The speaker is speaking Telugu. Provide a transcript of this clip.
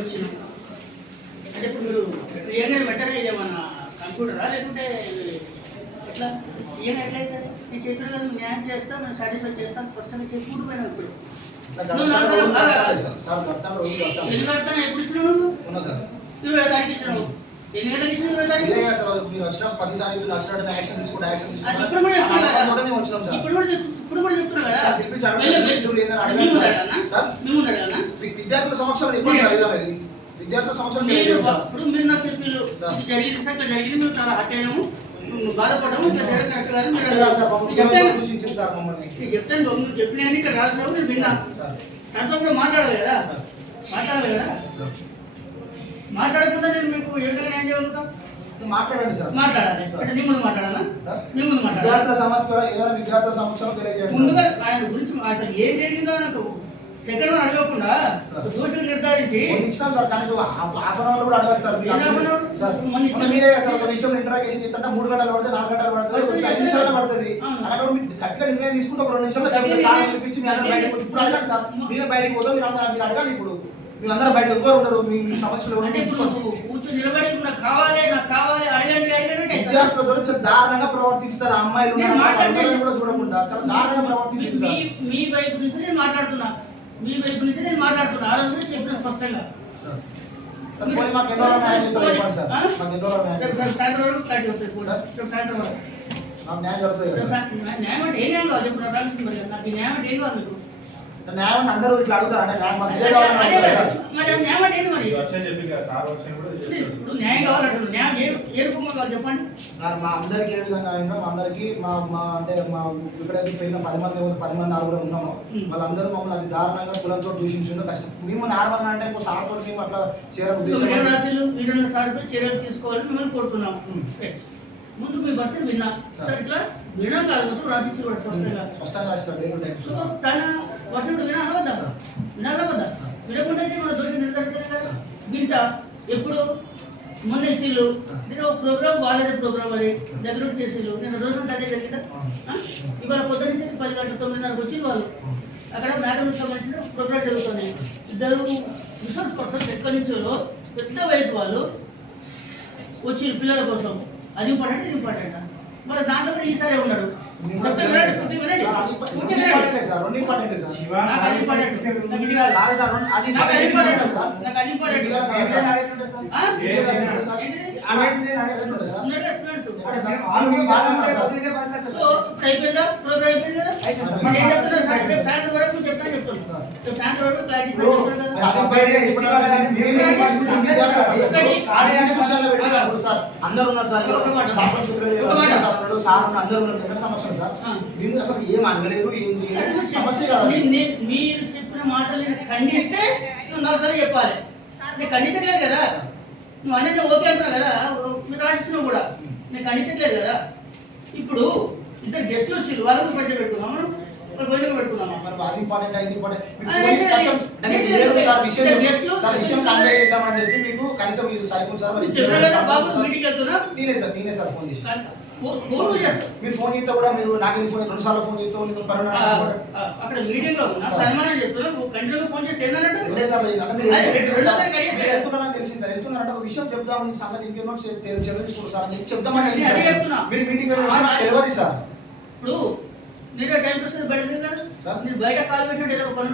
వచ్చినాం అంటే ఇప్పుడు మీరు ఏమైనా వెంటనే ఏమన్నా కంప్యూటరా లేకుంటే ఎట్లా ఏం ఎట్లయితే నేను చెప్పిన కదా న్యాయం చేస్తాను నేను సాటిస్ఫై చేస్తాను స్పష్టంగా చెప్పుకుంటుపోయినా ఇప్పుడు ఎన్ని కడతాను ఎప్పుడు ఇచ్చినావు నువ్వు 20 తారీఖు ఇచ్చినావు ఎన్ని గంటలకు ఇచ్చినావు 20 తారీఖు ఇప్పుడు కూడా చెప్తున్నా కదా మేము అడగానా విద్యార్థుల సమక్షంలో విద్యార్థుల సమక్షంలో ఇప్పుడు మీరు నాకు చెప్పిళ్ళు జరిగింది సార్ ఇట్లా జరిగింది మేము చాలా హట్ అయినాము బాధపడ్డాము ఇట్లా జరగదు కరెక్ట్ కాదు మీరు చెప్తాను నువ్వు చెప్పినా ఇక్కడ రాసినావు నేను విన్నా దాంతో కూడా మాట్లాడాలి కదా మాట్లాడకుండా నేను మీకు ఏ విధంగా ఏం చేయగలుగుతాం మాట్లాడండి సార్ మాట్లాడాలి అంటే నీ ముందు మాట్లాడాలా నీ ముందు మాట్లాడాలి విద్యార్థుల సమక్షంలో తెలియజేయండి ముందుగా ఆయన గురించి అసలు ఏం జరిగిందో నాకు సెకండ్ అడగకుండా దోషులు నిర్ధారించి ఇచ్చాం సార్ కానీ హాఫ్ అన్ అవర్ కూడా అడగాలి సార్ మీరే సార్ ఒక విషయం ఇంటరాగేషన్ చేస్తుంటే 3 గంటలు పడుతుంది 4 గంటలు పడుతుంది 5 నిమిషాలు పడుతుంది అలాగే మీరు గట్టిగా నిర్ణయం తీసుకుంటే ఒక 2 నిమిషాలు సార్ పిలిపించి మీ అందరూ బయటకు ఇప్పుడు అడగండి సార్ మీరే బయటకు పోతాం మీరు అడగాలి ఇప్పుడు మీరు అందరూ బయట ఎవ్వరు ఉండరు మీ సమస్యలు కూర్చొని నిలబడి నాకు కావాలి అడగండి విద్యార్థులతో చాలా దారుణంగా ప్రవర్తిస్తారు అమ్మాయిలు కూడా చూడకుండా చాలా దారుణంగా ప్రవర్తించారు సార్ మీ వైపు నుంచి నేను మాట్లాడుతున్నా ఆ రోజు కూడా చెప్పిన స్పష్టంగా సాయంత్రం వరకు క్లారిటీ వస్తుంది సాయంత్రం వరకు న్యాయం జరుగుతుంది న్యాయం అంటే ఏం కావాలి చెప్పు నాకు నాకు న్యాయం అంటే ఏం కావాలి మీకు న్యాయం అందరూ ఇట్లా అడుగుతారు అంటే న్యాయం న్యాయం అంటే ఏంది మరి ఇప్పుడు న్యాయం కావాలంటున్నారు న్యాయం ఏ రూపంలో కావాలి చెప్పండి సార్ మా అందరికి ఏ విధంగా అయినా మా అందరికి మా అంటే మా ఇక్కడైతే పోయిన 10 మంది ఆరుగురు ఉన్నాము వాళ్ళందరూ మమ్మల్ని అది దారుణంగా కులంతో దూషించడం కష్టం మేము నార్మల్గా అంటే సార్ తోటి మేము అట్లా చేయాలని ఉద్దేశం సార్పై చర్యలు తీసుకోవాలని మిమ్మల్ని కోరుతున్నాము ముందు మీ బస్సు విన్నా సార్ ఇట్లా వినడం కాదు మొత్తం రాసిచ్చి కూడా స్పష్టంగా తన వర్షం వినాలా వినకుండా మన దోషం నిర్ధారించాలి కదా వింటా ఎప్పుడు మొన్న ఇచ్చిళ్ళు నేను ఒక ప్రోగ్రామ్ బాగాలేదు ప్రోగ్రామ్ అని దగ్గర చేసిళ్ళు నేను రోజు అదే జరిగిందా ఇవాళ పొద్దు నుంచి 10 గంటల 9:30 వచ్చింది వాళ్ళు అక్కడ మేఘం సంబంధించిన ప్రోగ్రామ్ జరుగుతున్నాయి 2 రిసోర్స్ పర్సన్స్ ఎక్కడి నుంచో పెద్ద వయసు వాళ్ళు వచ్చి పిల్లల కోసం అది ఇంపార్టెంట్ ఇది ఇంపార్టెంట్ మరి దాంట్లో కూడా ఈసారి ఉన్నాడు అయిపోయిందా ప్రోగ్రామ్ అయిపోయింది కదా సాయంత్రం వరకు చెప్తాను సాయంత్రం వరకు క్లారిటీ అందరూ ఉన్నారు సార్ అందరూ ఉన్నారు సమస్య సార్ మేము అసలు ఏం అడగలేదు ఏం సమస్య కాదు మీరు చెప్పిన మాటలు ఖండిస్తే నువ్వు నలసరి చెప్పాలి నేను ఖండించట్లేదు కదా నువ్వు అనేది ఓకే అంటున్నావు కదా మీరు రాసిచ్చినావు కూడా నేను ఖండించట్లేదు కదా ఇప్పుడు 2 గెస్టులు వచ్చి వాళ్ళకు పరిచయం పెట్టుకున్నాము భోజనం పెట్టుకున్నామా అది ఇంపార్టెంట్ అది ఇంపార్టెంట్ మీకు కనీసం బాబు మీటింగ్ వెళ్తున్నా నేనే సార్ ఫోన్ చేసి మీరు ఫోన్ చేస్తే కూడా మీరు నాకు ఫోన్ 2 సార్లు ఫోన్ చేస్తే అక్కడ మీటింగ్ లో ఉన్నా సన్మానం చేస్తున్నా కంటిన్యూగా ఫోన్ చేస్తే ఏంటంటే తెలిసింది సార్ వెళ్తున్నారంటే ఒక విషయం చెప్దాం ఈ సంగతి ఇంకేమో చర్య తీసుకుంటారు సార్ అని చెప్పి చెప్దామని మీరు మీటింగ్ తెలియదు సార్ ఇప్పుడు మీరు టైం వస్తుంది బయట మీరు బయట కాల్ పెట్టినట్టు ఏదో పని